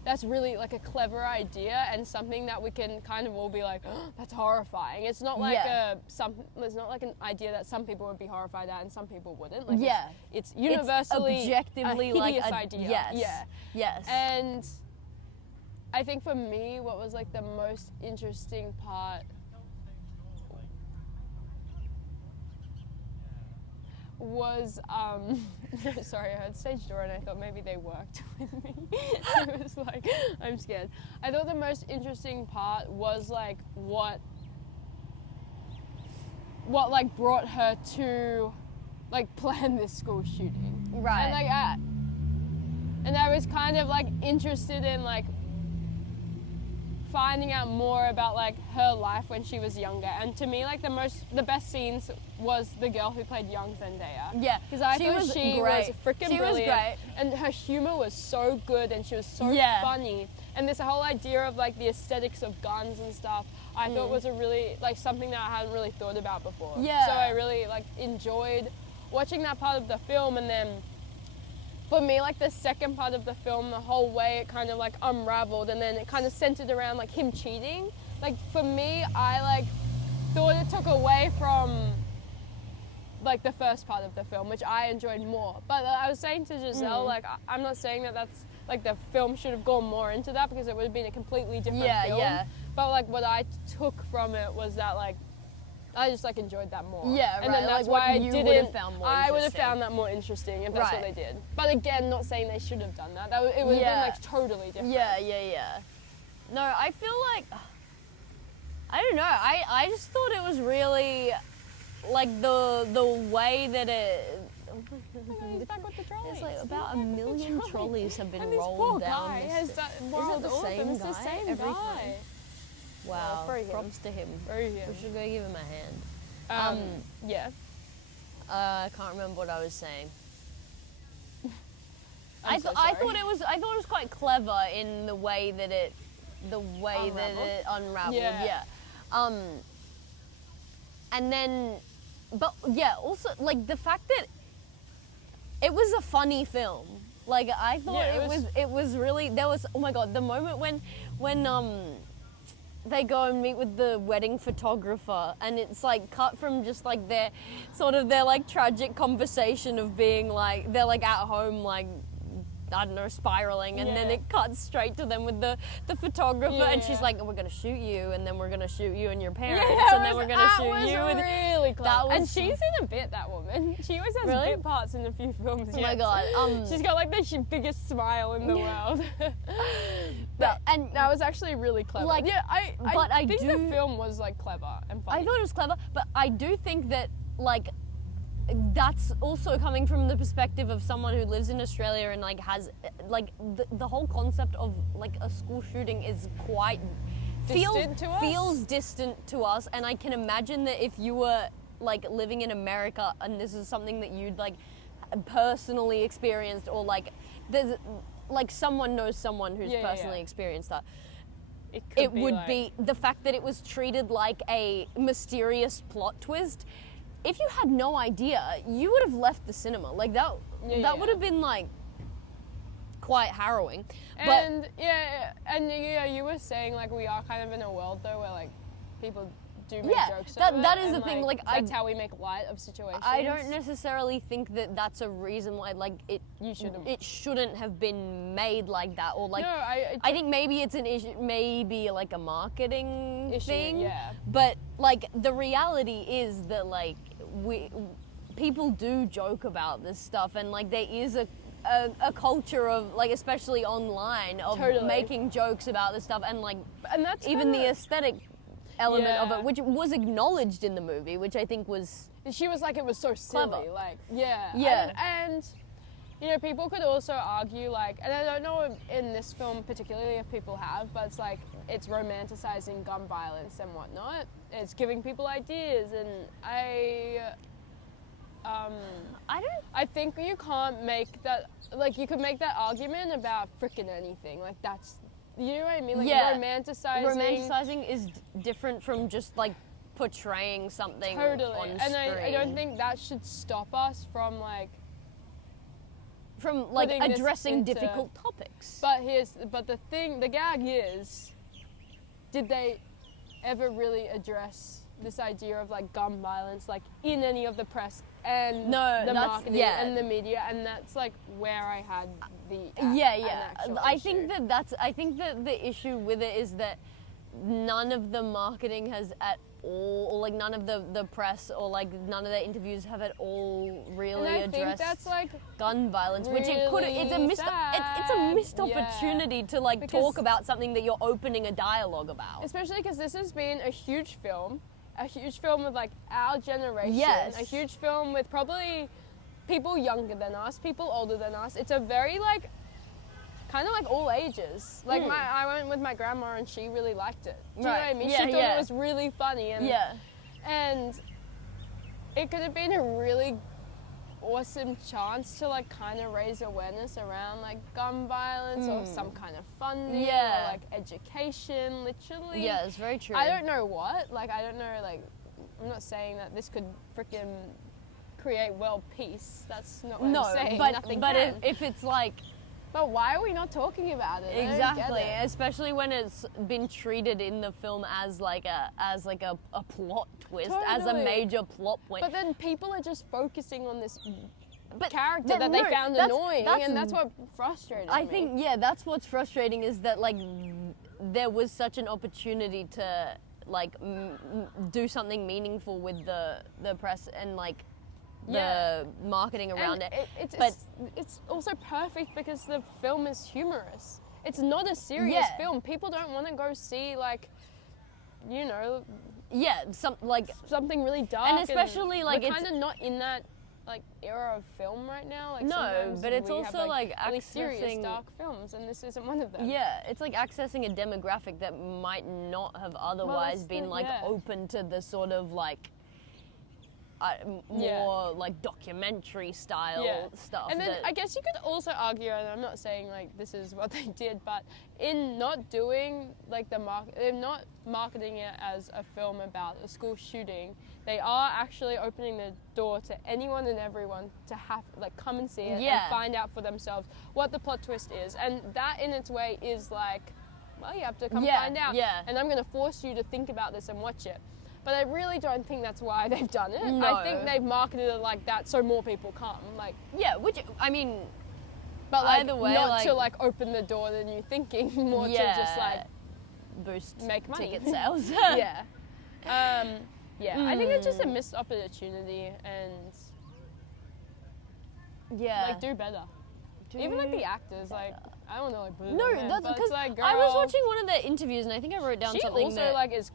that's really like a clever idea and something that we can kind of all be like, oh, that's horrifying. It's not like it's not like an idea that some people would be horrified at and some people wouldn't. Like it's universally objectively a like hideous a idea. yes. Yes. And I think for me, what was like the most interesting part was, sorry, I heard stage door and I thought maybe they worked with me. It was like, I'm scared. I thought the most interesting part was like what like brought her to like plan this school shooting. Right. And I was kind of like interested in like finding out more about like her life when she was younger, and to me like the best scenes was the girl who played young Zendaya. Yeah, because I she thought was she great. was freaking She was brilliant, great. and her humor was so good, and she was so funny, and this whole idea of like the aesthetics of guns and stuff, I thought was a really like something that I hadn't really thought about before. Yeah. So I really like enjoyed watching that part of the film, and then for me, like the second part of the film, the whole way it kind of like unraveled, and then it kind of centered around like him cheating. Like for me, I like thought it took away from like the first part of the film, which I enjoyed more. But I was saying to Giselle, like, I'm not saying that that's like the film should have gone more into that, because it would have been a completely different film. Yeah. But like what I took from it was that like I just like enjoyed that more. Yeah, and right. then that's like, why what you I would have didn't. found more I would have interesting. found that more interesting if that's what they Right. did. But again, not saying they should have done that. It would have been like totally different. Yeah. No, I feel like, I don't know. I just thought it was really, like the way that it. He's back with the trolleys. There's like about a million trolleys have been and this rolled poor down. guy this has thing. that Is rolled it the all of them. same It's the guy same every guy. time? Wow, Throw him. props to him. Throw him. We should go give him a hand. Yeah. I can't remember what I was saying. I'm so I sorry. thought it was quite clever in the way that it unraveled. Yeah. And then, but yeah, also like the fact that it was a funny film. Like I thought Yeah, it was really, there was, oh my god, the moment when they go and meet with the wedding photographer, and it's like cut from just like their like tragic conversation of being like, they're like at home like, I don't know, spiraling, and then Yeah. it cuts straight to them with the photographer, and she's Yeah. like, we're gonna shoot you, and then we're gonna shoot you and your parents, Yeah, and then we're gonna shoot you. That was really clever. was And she's in a bit, that woman. She always has Really? bit parts in a few films. Oh my yes. god. She's got like the biggest smile in the world. And that was actually really clever. Like, yeah, I think the do- film was like clever and funny. I thought it was clever, but I do think that like that's also coming from the perspective of someone who lives in Australia and like has like the whole concept of like a school shooting is quite Distant to us? feels distant to us, and I can imagine that if you were like living in America and this is something that you'd like personally experienced, or like there's like someone knows someone who's personally experienced that, it would be the fact that it was treated like a mysterious plot twist. If you had no idea, you would have left the cinema. Like that would have been like quite harrowing. And you were saying like we are kind of in a world though where like people do make jokes of it, that is and, the thing. Like that's how we make light of situations. I don't necessarily think that that's a reason why like it shouldn't have been made like that, or like No, I think maybe it's an issue, maybe like a marketing issue, thing. yeah. But like the reality is that like people do joke about this stuff, and like there is a culture of like, especially online, of making jokes about this stuff, and like And that's even the kinda- aesthetic element of Yeah. it, which was acknowledged in the movie, which I think was She was like, it was so silly. Clever. Like, yeah. Yeah. And, you know, people could also argue, like, and I don't know if in this film particularly if people have, but it's like, it's romanticizing gun violence and whatnot. It's giving people ideas, and I think you can't make that, like, you could make that argument about frickin' anything. Like, that's, you know what I mean? Like, romanticizing is different from just like portraying something on and screen. I don't think that should stop us from like putting this addressing into- difficult topics. But the gag is, did they ever really address this idea of like gun violence, like in any of the press and the marketing and the media? And that's like where I had the I think that the issue with it is that none of the marketing has at all, or like none of the press or like none of the interviews have at all really and I addressed think that's like gun violence, which it could, it's a missed opportunity to like talk about something that you're opening a dialogue about. Especially because this has been a huge film with like our generation, Yes. a huge film with probably people younger than us, people older than us. It's a very like, kind of like all ages. Like I went with my grandma and she really liked it. Do you know what I mean? Yeah, she thought it was really funny, and and it could have been a really awesome chance to like kind of raise awareness around like gun violence or some kind of funding or like education, literally. Yeah, it's very true. I don't know what. Like, I don't know, like, I'm not saying that this could freaking create world peace. That's not what I'm saying. but Nothing but can. if it's like But why are we not talking about it? I don't get Exactly, it. especially when it's been treated in the film as like a plot twist, as a Totally. major plot point. But then people are just focusing on this But character th- that they no, found that's- annoying, that's- and that's what frustrated I me. think, yeah, that's what's frustrating, is that like there was such an opportunity to like do something meaningful with the press and like the marketing around And it. it's also perfect because the film is humorous. It's not a serious Yeah. film. People don't want to go see like, you know, Yeah, something really dark. And especially, like, we're it's- kind of not in that like era of film right now. Like No, sometimes but it's we have, also, like, really serious accessing- dark films, and this isn't one of them. yeah, it's like accessing a demographic that might not have otherwise that's been the- like yeah. open to the sort of like more Yeah. like documentary style Yeah. stuff. And then that- I guess you could also argue, and I'm not saying like this is what they did, but in not doing like in not marketing it as a film about a school shooting, they are actually opening the door to anyone and everyone to have like come and see it Yeah. and find out for themselves what the plot twist is, and that in its way is like, well, you have to come Yeah, find out, yeah. and I'm going to force you to think about this and watch it. But I really don't think that's why they've done it. No. I think they've marketed it like that so more people come. Like, yeah, which I mean, but like, either way, not like, to like open the door than you thinking, more to just like boost make money. ticket sales. yeah. I think it's just a missed opportunity, and yeah. like do better. Even like the actors, like I don't know, like boo No, them, that's but because it's like, I was girl, watching one of their interviews and I think I wrote down she something also that like is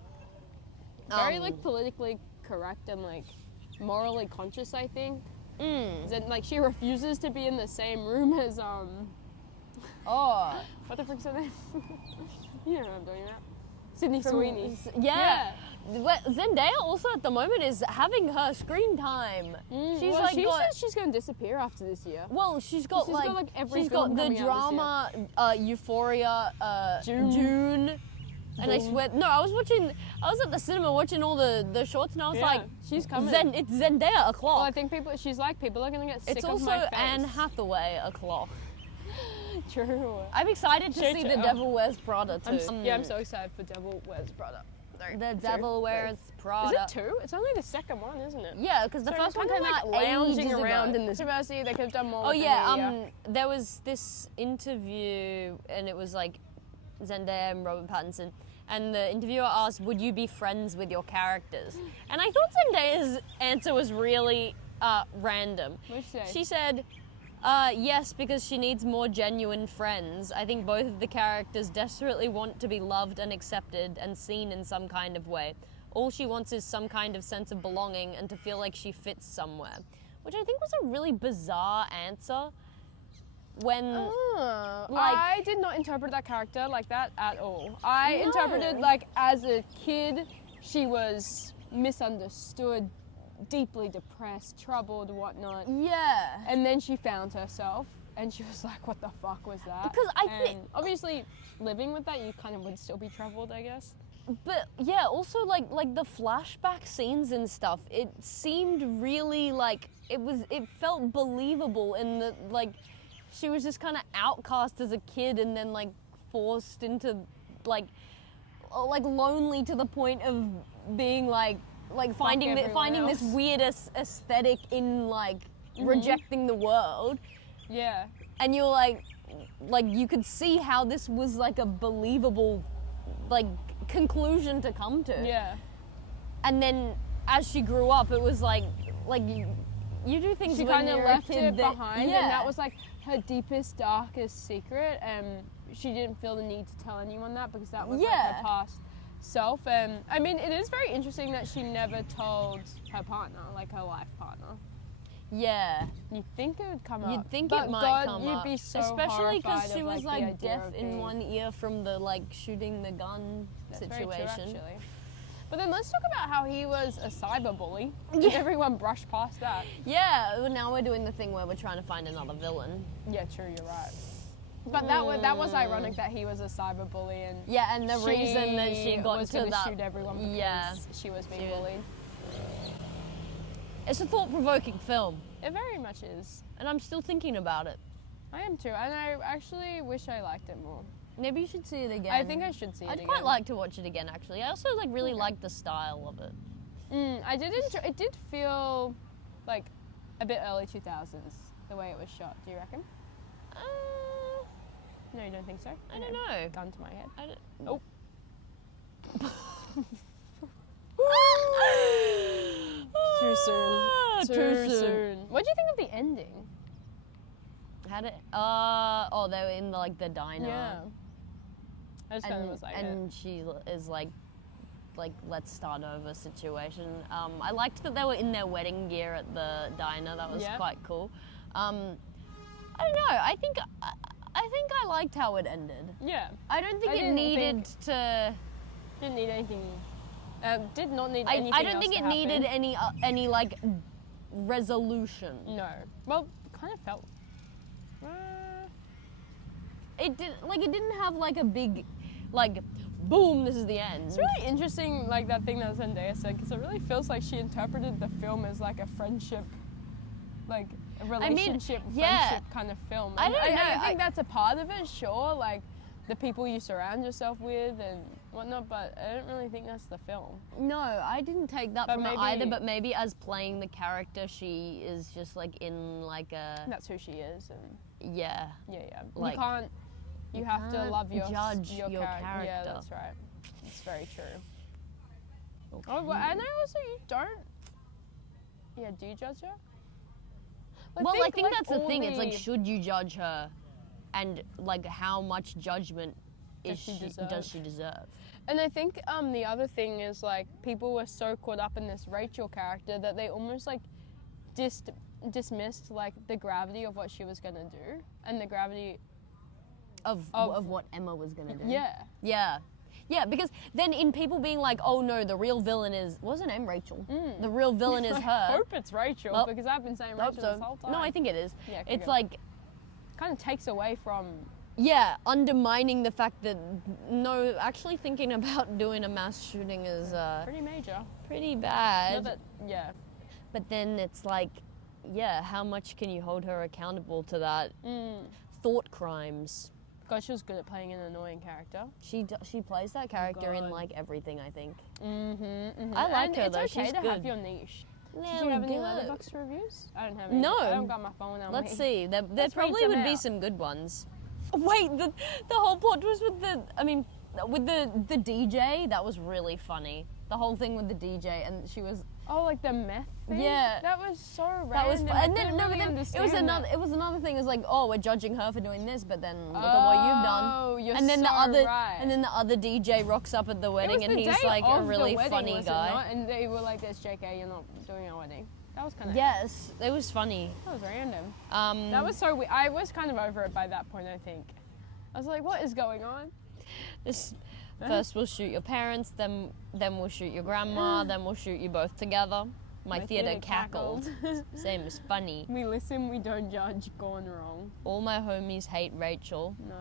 very um, like politically correct and like morally conscious. I think. mm, Then like she refuses to be in the same room as oh, what the frick's her name? You know what I'm doing that. Sydney from- Sweeney. yeah. Well, Zendaya also at the moment is having her screen time. She's Well, like she got, says she's going to disappear after this year. well, she's got She's like, got, like, every she's film got the coming out this drama, Euphoria, June. And I June. swear, no, I was at the cinema watching all the shorts and I was Yeah, like, she's coming. It's Zendaya o'clock. Well, I think people are going to get sick It's of also my face. Anne Hathaway o'clock. True. I'm excited to True, see true. The Devil Wears Prada too. I'm so excited for Devil Wears Prada. The Devil Wears Is Prada. it two? It's only the second one, isn't it? Yeah, because the So first we're one kinda, came like, out lounging ages around ago. in this university. They could have done more. Oh with the yeah, media. there was this interview and it was like Zendaya and Robert Pattinson, and the interviewer asked, "Would you be friends with your characters?" And I thought Zendaya's answer was really random. What'd she say? She said, yes, because she needs more genuine friends. I think both of the characters desperately want to be loved and accepted and seen in some kind of way. All she wants is some kind of sense of belonging and to feel like she fits somewhere. Which I think was a really bizarre answer. When, like- I did not interpret that character like that at all. I No. interpreted like as a kid, she was misunderstood, deeply depressed, troubled, whatnot. yeah. And then she found herself, and she was like, "What the fuck was that?" Because I think- And obviously, living with that, you kind of would still be troubled, I guess. But yeah, also like the flashback scenes and stuff, it seemed really like it felt believable in the like she was just kind of outcast as a kid and then like forced into like lonely to the point of being like finding everyone this else. weird aesthetic in like rejecting the world. Yeah. And you're like you could see how this was like a believable like conclusion to come to. Yeah. And then as she grew up, it was like you do things She when kind of you're left a kid it that, behind, yeah. and that was like her deepest, darkest secret. And she didn't feel the need to tell anyone that because that was like Yeah. her past self. And I mean, it is very interesting that she never told her partner, like her life partner. Yeah. You'd think it would come up. You'd think but it might God, come you'd up. be so especially because because she was the like idea deaf of in being- one ear from the like shooting the gun That's very true, situation. actually. But then let's talk about how he was a cyberbully. Yeah. Everyone brushed past that. Yeah, well, now we're doing the thing where we're trying to find another villain. Yeah, true, you're right. But that was ironic that he was a cyberbully and Yeah, and the reason that she got was to gonna that shoot everyone because yeah. she was being She was- bullied. It's a thought-provoking film, It very much is. and I'm still thinking about it. I am too, and I actually wish I liked it more. Maybe you should see it again. I think I should see it I'd again. quite like to watch it again, actually. I also like really like the style of it. I did enjoy. It did feel like a bit early 2000s the way it was shot. Do you reckon? No, you don't think so? I don't know. Gun to my head. I don't. Oh. Too soon. Too soon. What do you think of the ending? Had it? they were in the diner. Yeah. I just kind of was like, and she is like, let's start over situation. I liked that they were in their wedding gear at the diner. That was quite cool. I don't know. I think I liked how it ended. Yeah. I don't think it needed to. Didn't need anything. Did not need anything. I don't think it needed any like resolution. No. Well, kind of felt. It didn't have like a big, like, boom, this is the end. It's really interesting, like that thing that Zendaya said, because it really feels like she interpreted the film as like a friendship, like a relationship, friendship kind of film. I don't know. I think that's a part of it, sure, like the people you surround yourself with and whatnot, but I don't really think that's the film. No, I didn't take that But from it maybe- either, but maybe as playing the character, she is just like in like a. That's who she is, and Yeah. yeah. Like, you can't. You have to can't love your judge your character. Yeah, character. that's right. It's very true. Okay. Oh, well, and I also you don't. Yeah, do you judge her? I think that's the all thing. It's like, should you judge her, and like how much judgment Does she deserve? And I think the other thing is like people were so caught up in this Rachel character that they almost like dismissed like the gravity of what she was gonna do and the gravity Of what Emma was gonna do. Yeah. Yeah, because then in people being like, oh no, the real villain wasn't her name Rachel. The real villain is I her. hope it's Rachel Nope. because I've been saying Hope Rachel so. this whole time. No, I think it is. Yeah, it's go. like, kind of takes away from. yeah, undermining the fact that no, actually thinking about doing a mass shooting is Pretty major. pretty Not bad. that, yeah. But then it's like, yeah, how much can you hold her accountable to that? Thought crimes. God, she was good at playing an annoying character. She plays that character in God. like everything, I think. Mm-hmm. I like and her it's though. okay She's to good. have your niche. There Did you have we any go. Letterboxd reviews? I don't have any. No. I haven't got my phone on Let's me. see. There Let's read probably some would be out. some good ones. Wait, the whole plot was with the DJ. That was really funny. The whole thing with the DJ, and she was. Oh, like the meth thing? Yeah. That was so random. That was, I and then couldn't no, really but then understand it was another. that. It was another thing. It was like, oh, we're judging her for doing this, but then look at what you've done. Oh, you're And then so the other, right. and then the other DJ rocks up at the It wedding, was and the he's day like a of the really wedding, funny was it guy. not? And they were like, "There's JK, you're not doing our wedding." That was kind of. Yes, it was funny. That was random. That was so weird. I was kind of over it by that point. I think. I was like, "What is going on?" First we'll shoot your parents, then we'll shoot your grandma, then we'll shoot you both together. My theatre cackled. Same as funny. We listen, we don't judge. Gone wrong. All my homies hate Rachel. No.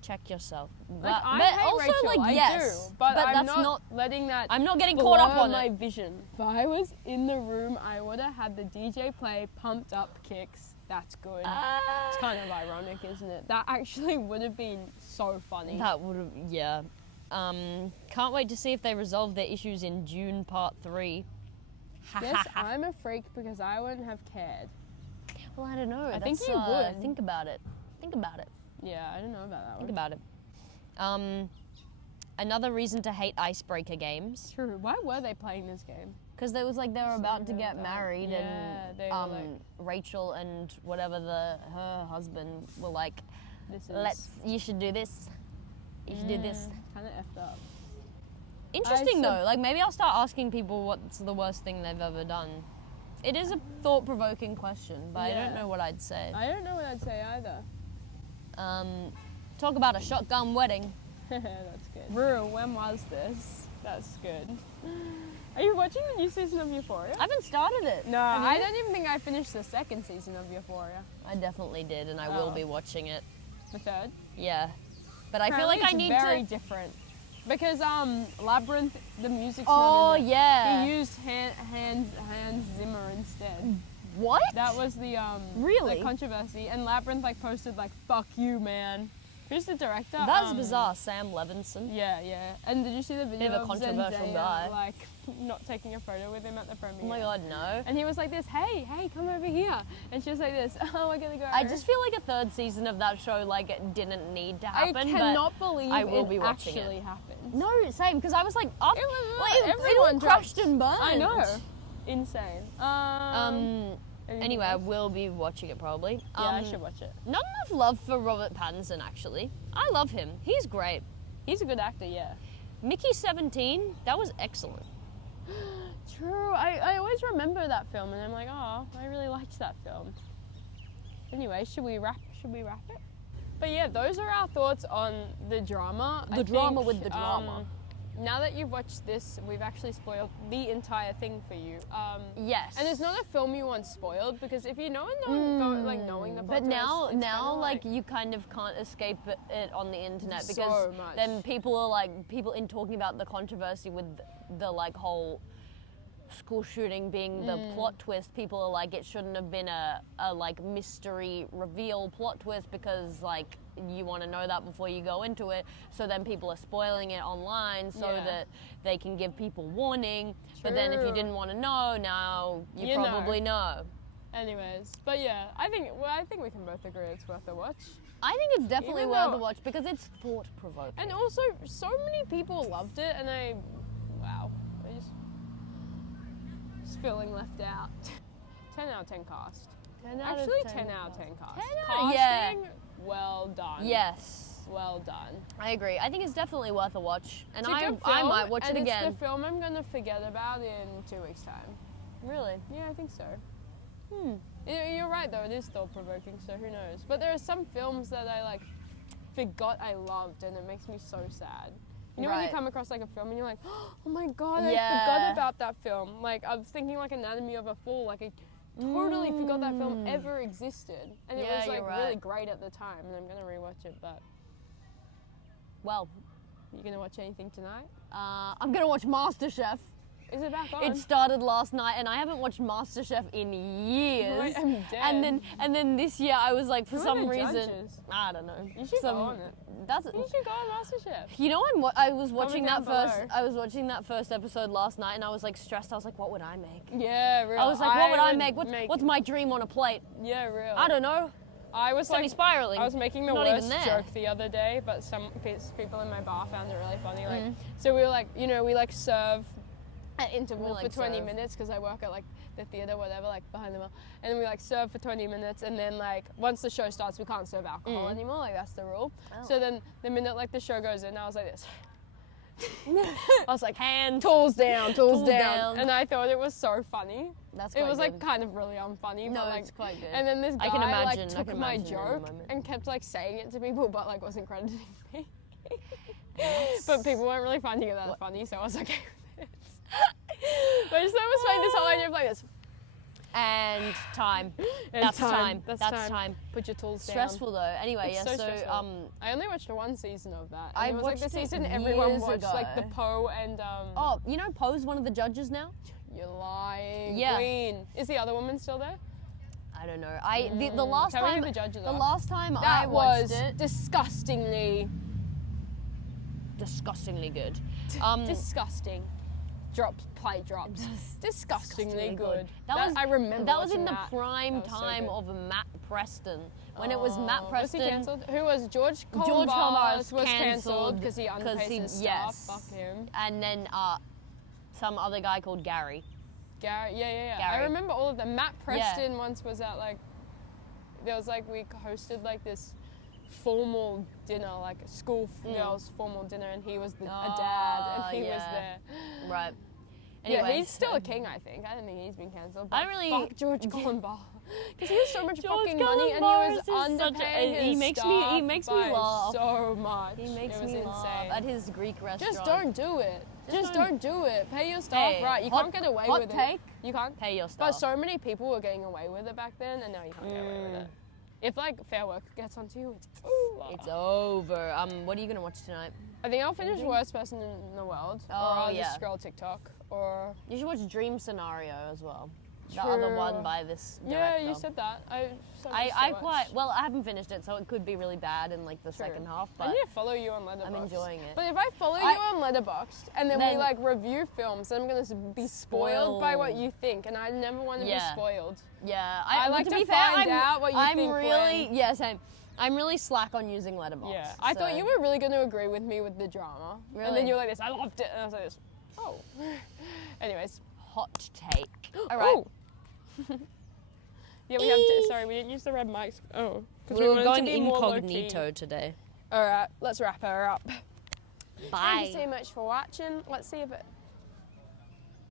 Check yourself. Like, I but hate also, Rachel, like, I yes, do, but I'm that's not letting that. I'm not getting caught up blur on my it. vision. If I was in the room, I would have had the DJ play pumped up kicks. That's good. It's kind of ironic, isn't it? That actually would have been so funny. That would have, yeah. Can't wait to see if they resolve their issues in June Part 3. Yes, I'm a freak because I wouldn't have cared. Well, I don't know. I think That's, you would. Think about it. Think about it. Yeah, I don't know about that Think one. about it. Another reason to hate icebreaker games. True. Why were they playing this game? Because they was like they were about to get dumb. married, Yeah, they were and like- Rachel and whatever her husband were like, This is you should do this. You should do this. Kind of effed up. Interesting though. Like maybe I'll start asking people what's the worst thing they've ever done. It is a thought-provoking question, but I don't Yeah. know what I'd say. I don't know what I'd say either. Talk about a shotgun wedding. That's good. Rue, when was this? That's good. Are you watching the new season of Euphoria? I haven't started it. No, Have I you? don't even think I finished the second season of Euphoria. I definitely did, and I will Oh. be watching it. The third. Yeah, but I feel like I Apparently need it's very to. different. Because Labyrinth, the music's Oh not in it. yeah. He used Hans Zimmer instead. What? That was the Really? the controversy, and Labyrinth like posted like "fuck you, man." Who's the director? That's bizarre. Sam Levinson. Yeah, yeah. And did you see the video Bit of a of controversial Zendaya, guy. like not taking a photo with him at the premiere? Oh my god, no. And he was like this, hey, come over here. And she was like this, oh, I gotta go. I just feel like a third season of that show like it didn't need to happen. I cannot believe I will it be watching actually it. happened. No, same, because I was like, after, it everyone all crashed dropped. and burned. I know. Insane. Anyway, I will be watching it probably. Yeah, I should watch it. Not enough love for Robert Pattinson, actually. I love him. He's great. He's a good actor, yeah. Mickey 17, that was excellent. True. I always remember that film, and I'm like, oh, I really liked that film. Anyway, should we wrap it? But yeah, those are our thoughts on the drama. The drama with the drama. Now that you've watched this, we've actually spoiled the entire thing for you. Yes. And it's not a film you want spoiled, because if you know knowing the plot But now, twist, it's kinda like you kind of can't escape it on the internet, because so much. then people in talking about the controversy with the like whole school shooting being the plot twist. People are like, it shouldn't have been a like mystery reveal plot twist, because like you want to know that before you go into it. So then people are spoiling it online so that they can give people warning. True. But then if you didn't want to know, now you probably know. Anyways, but yeah, I think we can both agree it's worth a watch. I think it's definitely worth a watch because it's thought-provoking. And also, so many people loved it, and I just feeling left out. 10 out of 10 cast. 10 out Actually, of 10 10 out of 10 cast. 10 Casting, well done. Yes. Well done. I agree. I think it's definitely worth a watch. And I might watch it again. It's the film I'm going to forget about in 2 weeks' time. Really? Yeah, I think so. You're right, though. It is thought-provoking, so who knows. But there are some films that I, like, forgot I loved, and it makes me so sad. You know when you come across, like, a film and you're like, oh my god, I forgot about that film. Like, I was thinking, like, Anatomy of a Fall. Like, I totally forgot that film ever existed. And it was, like, really great at the time, and I'm going to rewatch it, but... Well. You going to watch anything tonight? I'm going to watch MasterChef. Is it back on? It started last night, and I haven't watched MasterChef in years. Wait, I'm dead. And then this year I was like, for Who some are the reason, judges? I don't know. You should go on it. You should go on MasterChef. You know, I was watching Comment that down first. below. I was watching that first episode last night, and I was like stressed. I was like, what would I make? Yeah, real. I was like, what would I make? What's my dream on a plate? Yeah, real. I don't know. I was Semi-spiraling. I was making the Not worst even there. joke the other day, but some people in my bar found it really funny. Like, so we were like, we like serve at interval for 20 minutes, because I work at like the theater, whatever, like behind the bar, and then we like serve for 20 minutes, and then like once the show starts, we can't serve alcohol anymore. Like that's the rule. Oh. So then the minute like the show goes in, I was like this. I was like, Hands. tools down, Tools down. and I thought it was so funny. That's It quite was good. like kind of really unfunny, No, but like it's quite good. And then this guy I can imagine. like took my in the joke moment. and kept like saying it to people, but like wasn't crediting me. But people weren't really finding it that funny, so I was okay with it. But I just thought it was funny, this whole idea of like this. And time. And That's time. That's time. Put your tools down. Stressful though. Anyway, It's yeah. so So stressful. I only watched one season of that. I And it was like the watched it season everyone years watched, like the ago. Poe and Oh, you know, Poe's one of the judges now. You're lying. Yeah. Queen. Is the other woman still there? I don't know. The last Tell me time who the judges the are. last time I That watched was it, disgustingly good. disgusting. Plate drops. Disgustingly good. I remember that was in watching the that. prime That was so time good. of Matt Preston. When it was Matt Was Preston. he cancelled? Who was George George Columba's Columba's was cancelled cancelled because he underpaid his staff. yes. Fuck him. And then some other guy called Gary. Gary, yeah. Gary. I remember all of them. Matt Preston once was at like, there was like, we hosted like this formal dinner, like a school girls formal dinner, and he was a dad, and he was there. Right. Anyway, Yeah, he's still a king, I think. I don't think he's been cancelled. I don't really- Fuck George Columba. Because he has so much George fucking money, and he was Columba is such a- underpaying he his makes me- he staff makes me by laugh. so much. He makes it was me insane. laugh at his Greek restaurant. Just don't do it. Just don't do it. Pay your staff Hey, right. You hot- can't get away hot with take? it. You can't. Pay your But staff. so many people were getting away with it back then, and now you can't get away with it. If like Fair Work gets onto you, it's over. It's over. What are you gonna watch tonight? I think I'll finish Worst Person in the World, or Oh, I'll yeah. just scroll TikTok, or You should watch Dream Scenario as well. the other True. one by this Yeah, director. you said that. I haven't finished it, so it could be really bad in like the True. second half, I but need to follow you on Letterboxd. I'm enjoying it. But if I follow you on Letterboxd and then we Then- like review films, then I'm gonna be spoiled by what you think, and I never want to be Yeah. spoiled. Yeah, I like to to be fair, find out what you I'm think really, when- yeah, same. I'm really slack on using Letterboxd. Yeah, I thought so- you were really going to agree with me with the drama. And Really? then you were like this, I loved it. And I was like this, oh. Anyways. hot take. All right. Oh. Yeah, we have to, sorry, we didn't use the red mics. Oh. Because We were wanted going to be more low-key. incognito today. All right, let's wrap her up. Bye. Thank you so much for watching. Let's see if it